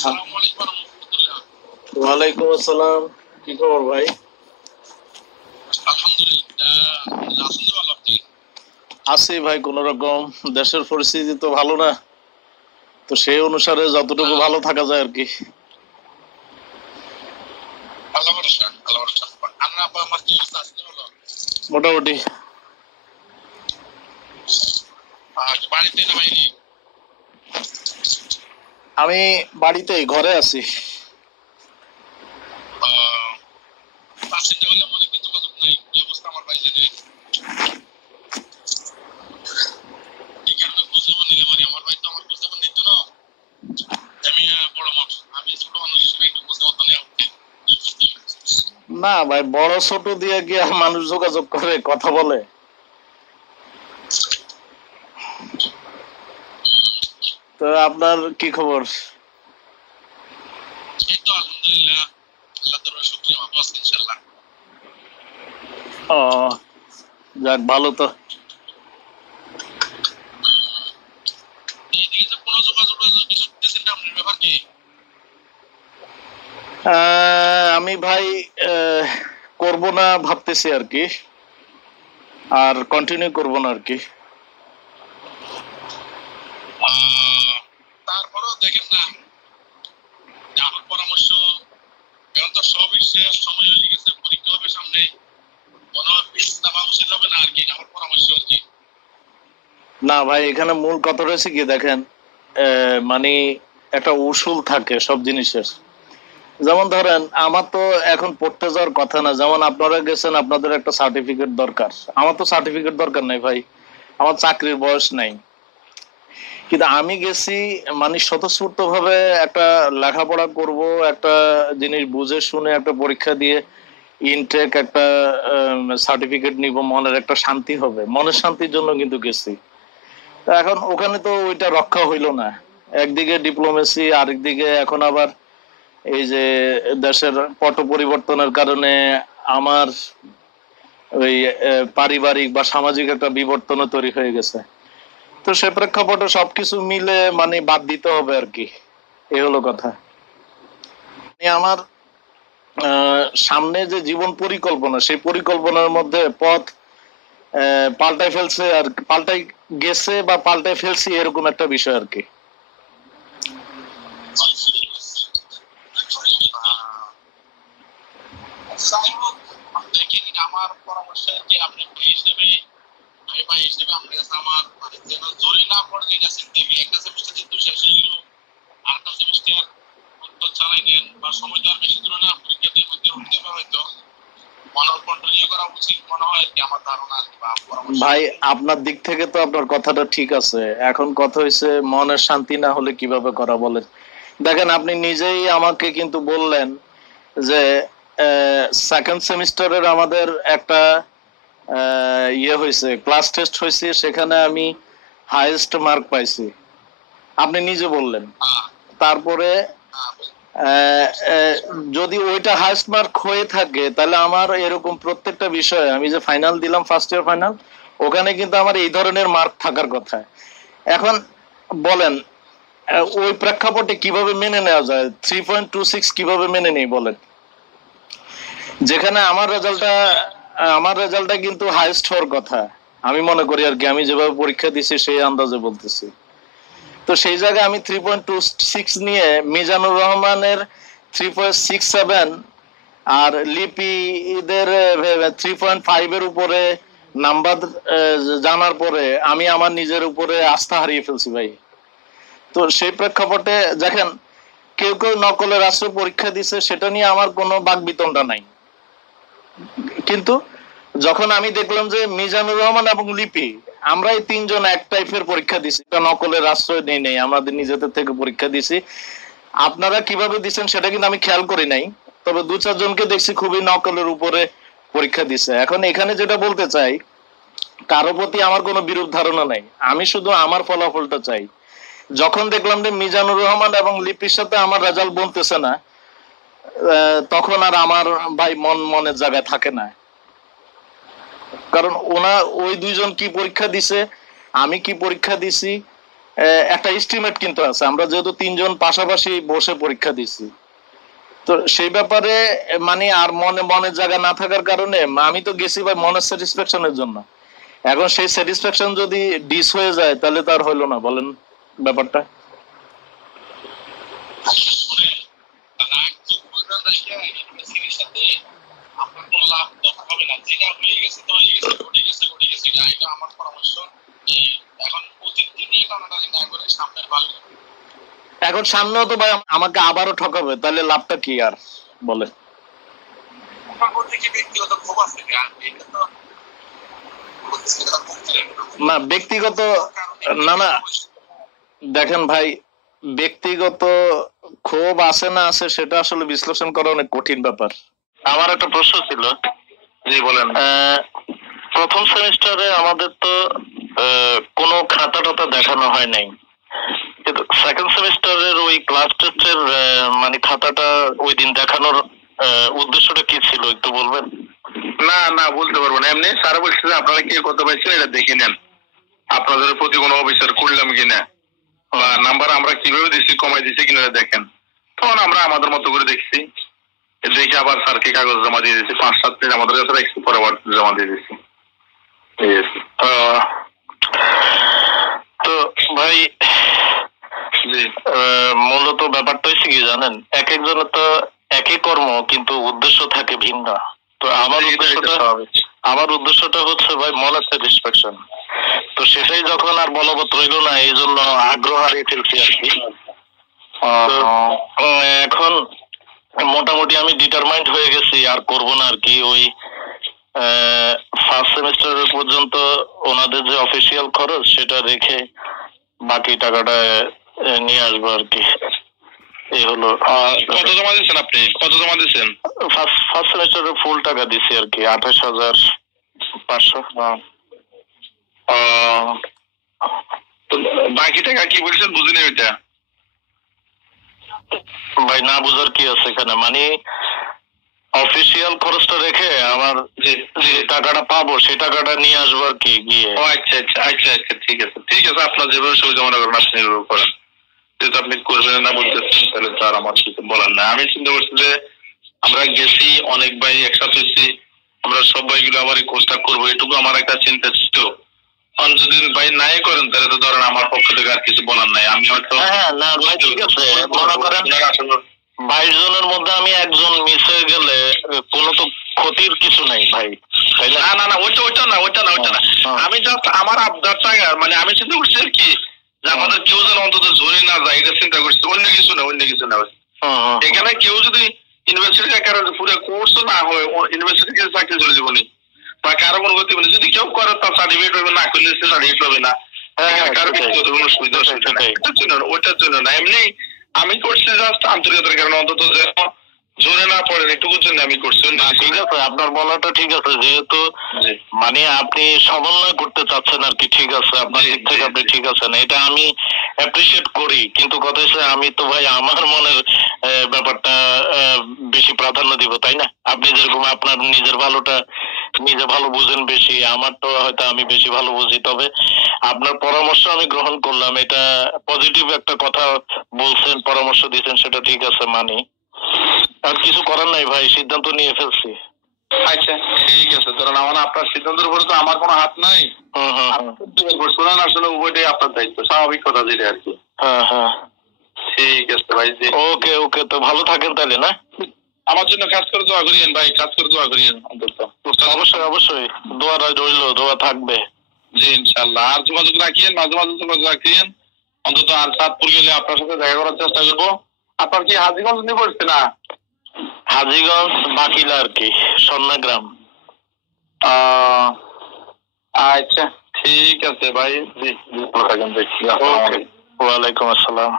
আসসালামু আলাইকুম রাহমাতুল্লাহ। ওয়ালাইকুম আসসালাম। কি খবর ভাই? আলহামদুলিল্লাহ। আছেন যে ভালো আপনি? আছি ভাই, কোন রকম। দেশের পরিস্থিতি তো ভালো না, তো সেই অনুসারে যতটুকু ভালো থাকা যায় আর কি। আল্লাহ ভরসা, আল্লাহ ভরসা। আমরা আপা আমার কি অবস্থা আছে বলো? মোটামুটি। বাড়িতে না বাইরে? আমি বাড়িতেই, ঘরে আছি। তার চিন্তা করলে মনে কিন্তু যোগাযোগ নাই, কি অবস্থা আমার ভাই জেনে কি কারণে বুঝতে নিলে মারি। আমার ভাই তো আমার বুঝতে নিত না। আমি বড় মানুষ, আমি ছোট মানুষ হিসেবে একটু বুঝতে পারতাম না। না ভাই, বড় ছোট দিয়ে কি আর মানুষ যোগাযোগ করে, কথা বলে? তো আপনার কি খবর? এই তো আলহামদুলিল্লাহ, আল্লাহ দরবারে শুকরিয়া, ভালো আছি ইনশাআল্লাহ। ও যাক, ভালো তো। এইদিকে যে কোনো যোগাযোগ করতেছেন না আপনার ব্যাপার কি? আমি ভাই করব না ভাবতেছি আর কি, আর কন্টিনিউ করব না আর কি। তারপরেও দেখেন না, আমার পরামর্শ, এখন তো সবই শেষ, সময় হয়ে গেছে, পরীক্ষা হবে সামনে, মনে হয় পিস দেওয়া উচিত হবে না আর কি, আমার পরামর্শ আর কি। না ভাই, এখানে মূল কথা রয়েছে কি দেখেন, মানে একটা উসুল থাকে সব জিনিসের। যেমন ধরেন, আমার তো এখন পড়তে যাওয়ার কথা না, যেমন আপনারা গেছেন, আপনাদের একটা সার্টিফিকেট দরকার। আমার তো সার্টিফিকেট দরকার নাই ভাই, আমার চাকরির বয়স নাই। কিন্তু আমি গেছি মানে স্বতঃস্ফূর্ত ভাবে একটা লেখাপড়া করব, একটা জিনিস বুঝে শুনে একটা পরীক্ষা দিয়ে ইনটেক একটা সার্টিফিকেট নিব, মনের একটা শান্তি হবে, মনের শান্তির জন্য কিন্তু গেছি। তো এখন ওখানে তো ওইটা রক্ষা হইলো না। একদিকে ডিপ্লোমেসি, আরেকদিকে এখন আবার এই যে দেশের পট পরিবর্তনের কারণে আমার ওই পারিবারিক বা সামাজিক একটা বিবর্তন তৈরি হয়ে গেছে। তো সে প্রেক্ষাপটে সবকিছু মিলে মানে বাদ দিতে হবে আর কি, এই হলো কথা। আমার সামনে যে জীবন পরিকল্পনা, সেই পরিকল্পনার মধ্যে পথ পাল্টাই ফেলছে, আর পাল্টাই গেছে বা পাল্টাই ফেলছি, এরকম একটা বিষয় আর কি। দেখেন, আমার পরামর্শ আর কি, আপনি ভাই হিসেবে, আমি ভাই হিসেবে আপনার কাছে আমার মানে যেন জোরে না পড়ে গেছেন, দেখি একটা সেমিস্টার যেহেতু শেষ হয়ে গেল, আরেকটা সেমিস্টার চালাই নেন, বা সময় দেওয়ার বেশি দূরে না, পরীক্ষাতে মধ্যে উঠতে পারে হয়তো, মনের কন্ট্রোল করা উচিত মনে হয় আর কি, আমার ধারণা আর কি, বা পরামর্শ। ভাই, আপনার দিক থেকে তো আপনার কথাটা ঠিক আছে, এখন কথা হয়েছে মনের শান্তি না হলে কিভাবে করা বলেন। দেখেন, আপনি নিজেই আমাকে কিন্তু বললেন যে সেকেন্ড সেমিস্টারের আমাদের একটা ইয়ে হয়েছে, ক্লাস টেস্ট হয়েছে, সেখানে আমি হাইয়েস্ট মার্ক পাইছি, আপনি নিজে বললেন। তারপরে যদি ওইটা হাইয়েস্ট মার্ক হয়ে থাকে, তাহলে আমার এরকম প্রত্যেকটা বিষয়ে, আমি যে ফাইনাল দিলাম, ফার্স্ট ইয়ার ফাইনাল, ওখানে কিন্তু আমার এই ধরনের মার্ক থাকার কথা। এখন বলেন, ওই প্রেক্ষাপটে কিভাবে মেনে নেওয়া যায়? 3.26 কিভাবে মেনে নেই বলেন? যেখানে আমার রেজাল্টটা কিন্তু হাইয়েস্ট হওয়ার কথা, আমি মনে করি আর কি, আমি যেভাবে পরীক্ষা দিছি সেই আন্দাজে বলতেছি। তো সেই জায়গায় আমি 3.26 নিয়ে মিজানুর রহমানের 3.67 আর লিপিদের 3.5 এর উপরে নাম্বার জানার পরে আমি আমার নিজের উপরে আস্থা হারিয়ে ফেলছি ভাই। তো সেই প্রেক্ষাপটে দেখেন, কেউ কেউ নকলে রাষ্ট্র পরীক্ষা দিছে, সেটা নিয়ে আমার কোনো বাকবিতণ্ডা নাই। কিন্তু যখন আমি দেখলাম যে মিজানুর রহমান এবং লিপি, আমরা এই তিনজন এক টাইপের পরীক্ষা দিছি, এটা নকলের আশ্রয় নেই, আমাদের নিজেদের থেকে পরীক্ষা দিছি। আপনারা কিভাবে দিচ্ছেন সেটা কিন্তু আমি খেয়াল করি নাই, তবে দু চারজনকে দেখছি খুবই নকলের উপরে পরীক্ষা দিছে। এখন এখানে যেটা বলতে চাই, কারো প্রতি আমার কোনো বিরূপ ধারণা নাই, আমি শুধু আমার ফলাফলটা চাই। যখন দেখলাম যে মিজানুর রহমান এবং লিপির সাথে আমার রেজাল্ট বলতেছে না, তখন আর আমার ভাই মনের জায়গায় থাকে না। কারণ ওই দুইজন কি পরীক্ষা দিছে, আমি কি পরীক্ষা দিছি, একটা এস্টিমেট কিন্তু আছে, আমরা যেহেতু তিনজন পাশাপাশি বসে পরীক্ষা দিচ্ছি, তো সেই ব্যাপারে মানে আর মনের জায়গা না থাকার কারণে আমি তো গেছি ভাই মনের স্যাটিসফ্যাকশনের জন্য। এখন সেই স্যাটিসফ্যাকশন যদি ডিস হয়ে যায় তাহলে তো আর হইলো না, বলেন ব্যাপারটা। রাগ তো বুঝবেন না কি ইউনিভার্সিটির সাথে আপনার কোনো লাভ তো হবে না, যেটা হয়ে গেছে তো হয়ে গেছে, ঘটে গেছে এটা আমার পরামর্শ। এখন অতীতকে নিয়ে টানাটানি না করে সামনের ভালো। এখন সামনেও তো ভাই আমাকে আবারও ঠকাবে, তাহলে লাভটা কি আর বলে? আপনার মধ্যে কি ব্যক্তিগত ক্ষোভ আছে? এটা তো না ব্যক্তিগত না, না দেখেন ভাই, ব্যক্তিগত ক্ষোভ আছে না আছে সেটা আসলে বিশ্লেষণ করা অনেক কঠিন ব্যাপার। আমার একটা প্রশ্ন ছিল। জি বলেন। প্রথম সেমিস্টারে আমাদের তো কোনো খাতা টাতা দেখানো হয় নাই, কিন্তু সেকেন্ড সেমিস্টারের ওই ক্লাস টেস্টের মানে খাতাটা ওই দিন দেখানোর উদ্দেশ্যটা কি ছিল একটু বলবেন? না না বলতে পারবো না, এমনি স্যার বলছে যে আপনারা কে কত পাইছেন এটা দেখে নেন, আপনাদের প্রতি কোনো অফিসার করলাম কিনা বা নাম্বার আমরা কিভাবে দিচ্ছি কমাই দিচ্ছি কিনা দেখেন। তখন আমরা আমাদের মতো করে দেখছি, দেখে আবার স্যারকে কাগজ জমা দিয়ে দিচ্ছি, 5-7 দিন আমাদের কাছে রাখছি, পরে আবার জমা দিয়ে দিচ্ছি। তো ভাই মূলত ব্যাপারটা হচ্ছে কি জানেন, এক একজনের তো একই কর্ম কিন্তু উদ্দেশ্য থাকে ভিন্ন। তো আমার উদ্দেশ্যটা হচ্ছে ভাই মনের স্যাটিসফ্যাকশন, তো সেটাই যখন আর বলবৎ রইল না, এই জন্য আগ্রহ হারিয়ে ফেলছি আর কি। এখন মোটামুটি আমি ডিটারমাইন্ড হয়ে গেছি আর করব না আর কি। ওই ফার্স্ট সেমিস্টার পর্যন্ত ওনাদের যে অফিসিয়াল খরচ সেটা রেখে বাকি টাকাটা নিয়ে আসবো আর কি। এই হলো। কত জমা দিচ্ছেন আপনি? কত জমা দিচ্ছেন? ফার্স্ট সেমিস্টারে ফুল টাকা দিছি আর কি, 28,500। বাকি টাকা কি বলছেন বুঝিনি ওইটা। ভাই না বুঝার কি আছে এখানে, মানে অফিসিয়াল খরচটা রেখে আমার যে টাকাটা পাবো সেই টাকাটা নিয়ে আসবো আর কি গিয়ে। ও আচ্ছা আচ্ছা আচ্ছা আচ্ছা, ঠিক আছে ঠিক আছে, আপনার যেভাবে সুবিধা মনে করেন আপনি এভাবে করেন, যেহেতু আপনি করবেন না বলতেছেন তাহলে তো আর আমার কিছু বলার নাই। আমি চিন্তা করছি যে আমরা গেছি অনেক ভাই একসাথে হয়েছি, আমরা সব ভাইগুলো আবার এই কোর্সটা করবো, এটুকু আমার একটা চিন্তা ছিল। যদি ভাই নাই করেন তাহলে তো ধরেন আমার পক্ষ থেকে আর কিছু বলার নাই। আমি হয়তো না ভাই ঠিক আছে, মনে করেন 22 জনের মধ্যে আমি একজন মিস হয়ে গেলে কোনো তো ক্ষতির কিছু নাই ভাই, তাই না? না না না ওইটা না। আমি জাস্ট আমার আবদারটা মানে আমি চিন্তা করছি আর কি যে আমাদের কেউ যেন অন্তত ঝরে না যায়, এটা চিন্তা করছি, অন্য কিছু না। এখানে কেউ যদি ইউনিভার্সিটির কারণে পুরো কোর্স না হয় ইউনিভার্সিটি থেকে চাকরি চলে যাবনি বা কারো কোনো গতি বলি, যদি কেউ করে তার সার্টিফিকেট হবে না, করলে সে সার্টিফিকেট হবে না, কারো ব্যক্তিগত কোনো সুবিধা অসুবিধা নাই, ওইটার জন্য না। এমনি আমি করছি জাস্ট আন্তরিকতার কারণে, অন্তত যে জোরে না পড়েন এটুকুর জন্য আমি করছি। ঠিক আছে, আপনার বলাটা ঠিক আছে, যেহেতু মানে আপনি সমন্বয় করতে চাচ্ছেন আর কি, ঠিক আছে, আপনার দিক থেকে আপনি ঠিক আছেন, এটা আমি অ্যাপ্রিসিয়েট করি। কিন্তু কথা হচ্ছে আমি তো ভাই আমার মনের ব্যাপারটা বেশি প্রাধান্য দিব, তাই না? আপনি যেরকম আপনার নিজের ভালোটা নিজে ভালো বুঝেন বেশি, আমার তো হয়তো আমি বেশি ভালো বুঝি। তবে আপনার পরামর্শ আমি গ্রহণ করলাম, এটা পজিটিভ একটা কথা বলছেন, পরামর্শ দিয়েছেন, সেটা ঠিক আছে, মানি। আর কিছু করার নাই ভাই, সিদ্ধান্ত নিয়ে ফেলছি। আচ্ছা ঠিক আছে, ধরেন আমার আপনার সিদ্ধান্তের উপরে তো আমার কোনো হাত নাই। শোনান আসলে ওইটাই আপনার দায়িত্ব, স্বাভাবিক কথা যেটা আর কি। ঠিক আছে ভাই। ওকে তো ভালো থাকেন তাহলে না? আমার জন্য কাজ করে দোয়া করিয়েন ভাই, কাজ করে দোয়া করিয়েন অন্তত। অবশ্যই দোয়া রইল, দোয়া থাকবে। জি ইনশাল্লাহ। আর যোগাযোগ রাখিয়েন, মাঝে মাঝে যোগাযোগ রাখিয়েন, অন্তত আর চাঁদপুর গেলে আপনার সাথে দেখা করার চেষ্টা করবো। আপনার কি হাজীগঞ্জ নিয়ে পড়ছে না? হাজীগঞ্জ বাকিলা আর কি, সন্নাগ্রাম। আচ্ছা ঠিক আছে ভাই। জি ভালো থাকেন। ওয়ালাইকুম আসসালাম।